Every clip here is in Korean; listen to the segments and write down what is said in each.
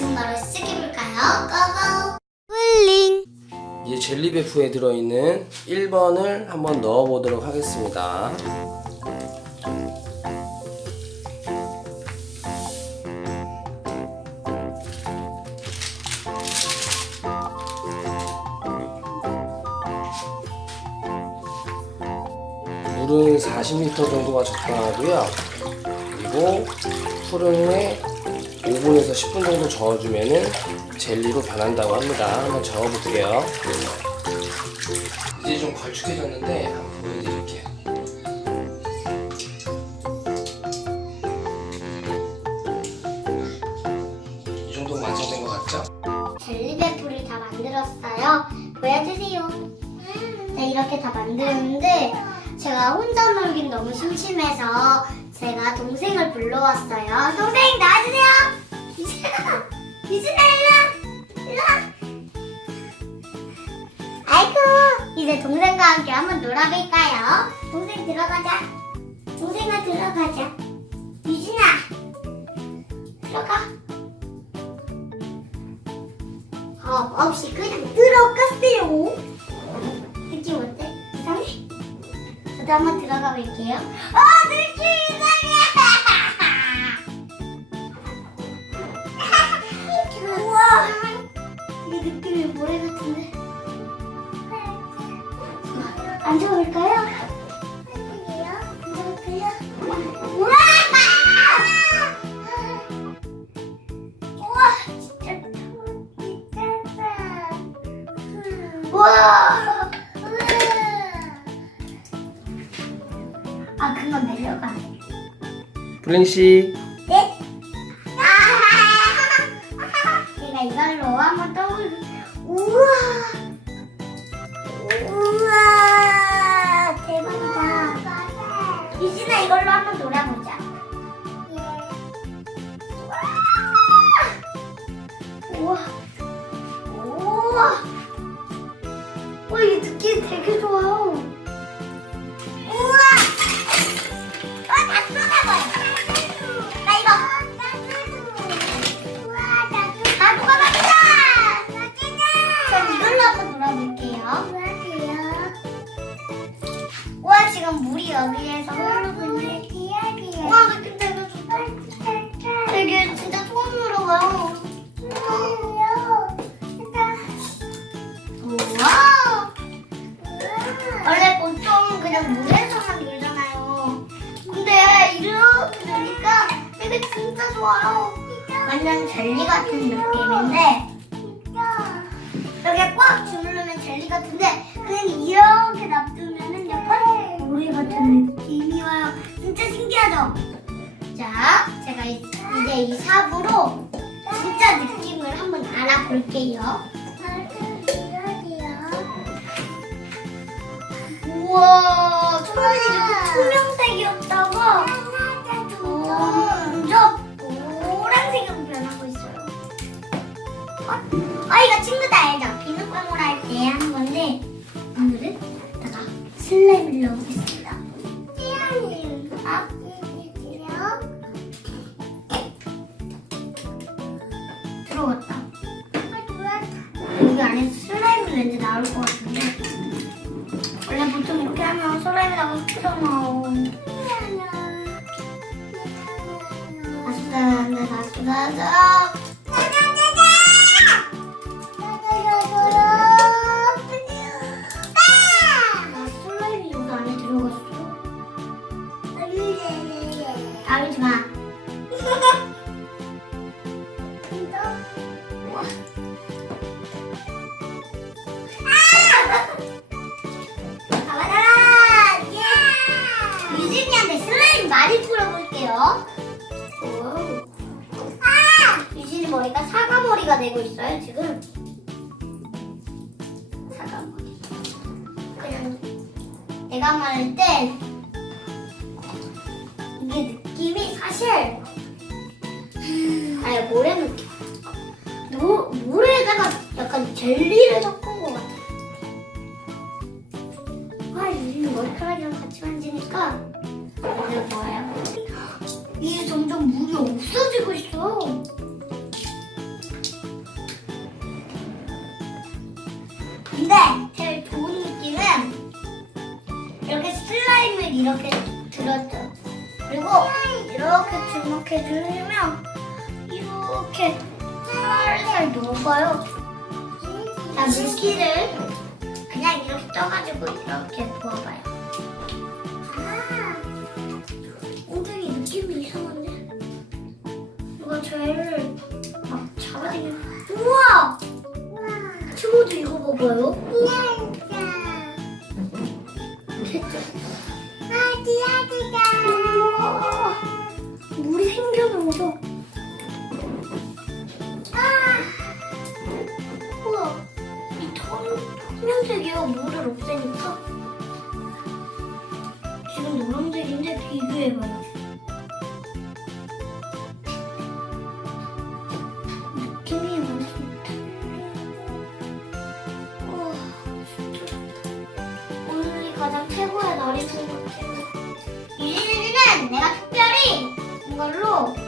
바로 시작해볼까요? 고고! 훌링! 이제 젤리 베프에 들어있는 1번을 한번 넣어보도록 하겠습니다. 물은 40리터 정도가 적당하고요. 그리고 푸른에 5분에서 10분 정도 저어주면은 젤리로 변한다고 합니다. 한번 저어볼게요. 이제 좀 걸쭉해졌는데 한번 보여드릴게요. 이 정도면 완성된 것 같죠? 젤리베프를 다 만들었어요. 보여주세요. 네, 이렇게 다 만들었는데 제가 혼자 놀긴 너무 심심해서 제가 동생을 불러왔어요. 동생 나와주세요. 유진아 일로, 일로. 아이고, 이제 동생과 함께 한번 놀아볼까요? 동생 들어가자. 동생아 들어가자. 유진아, 들어가. 어, 없이 그냥 들어갔어요. 느낌 어때? 이상해? 저도 한번 들어가 볼게요. 어, 느낌 이상 느낌이 모래 같은데? 앉아볼까요? 앉아볼까요? 우와! 우와, 진짜 우와! 아, 그건 내려가. 블링씨 여기에서 흐르고 있네. 와, 근데 이거 좋다. 되게 진짜 처음 들어봐요. 우와! 원래 보통 그냥 물에서만 놀잖아요. 근데 이렇게 노니까 되게 진짜 좋아요. 완전 젤리 같은 느낌인데 이렇게 꽉 주무르면 젤리 같은데 그냥 이렇게 놔두면 진짜 신기하죠? 자, 제가 이- 이제 이 삽으로 진짜 느낌을 한번 알아볼게요. 우와, 이렇게 투명색이었다가 점점 노란색으로 변하고 있어요. 어? 어, 이거 친구 여기 안에 슬라임이 왠지 나올 것 같은데. 원래 보통 이렇게 하면 슬라임이 나고 뜯어나오 아수다한다 아 유진이 머리가 사과 머리가 되고 있어요, 지금. 사과 머리. 그냥 내가 말할 땐 이게 느낌이 사실 아예 모래 느낌. 노, 물에다가 약간 젤리를 섞은 것 같아. 아, 유진이 머리카락이랑 같이 만지니까 되게 좋아요. 이게 점점 물이 없어지고 있어. 들었죠. 그리고 이렇게 주먹해 주시면 이렇게 살살 녹아요. 자, 물기를 그냥 이렇게 떠가지고 이렇게 부어봐요. 아, 엉덩이 느낌이 이상한데? 누가 저를 막 잡아당겨. 우와! 친구도 이거 봐봐요. 생겨나서. 아! 우와! 이 透-透명색이요. 물을 없애니까. 지금 노란색인데 비교해봐요. 느낌이 진짜 좋다. 오늘이 가장 최고의 날인 것 같아요. 유진이는 내가 특별히 이걸로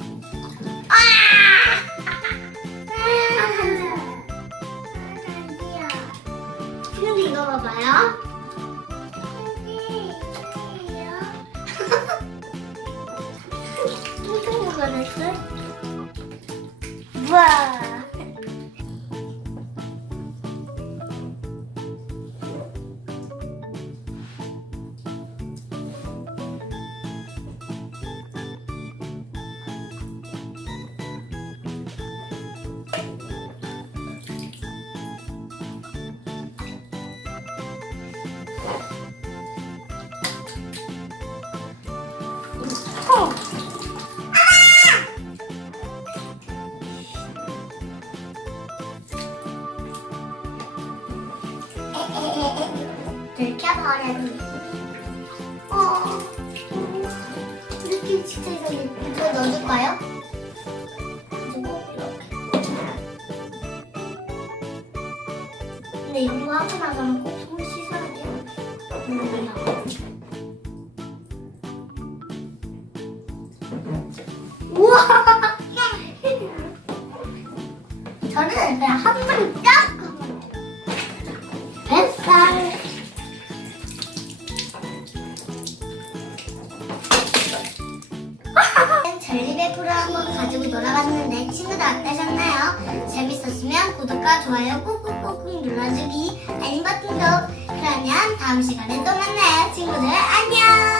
근데 이거 봐봐요. 뚱뚱 뭐가 됐어요? 우와. 어. 느낌 진짜 이상해. 이거 넣어줄까요? 이렇게. 근데 이런 거 하고 나서는 꼭 우와! 저는 그냥 한 번에 딱! 뱃살! 프로 한번 가지고 놀아봤는데 친구들 어떠셨나요? 재밌었으면 구독과 좋아요 꾹꾹꾹꾹 눌러주기 알림 버튼도 그러면 다음 시간에 또 만나요 친구들 안녕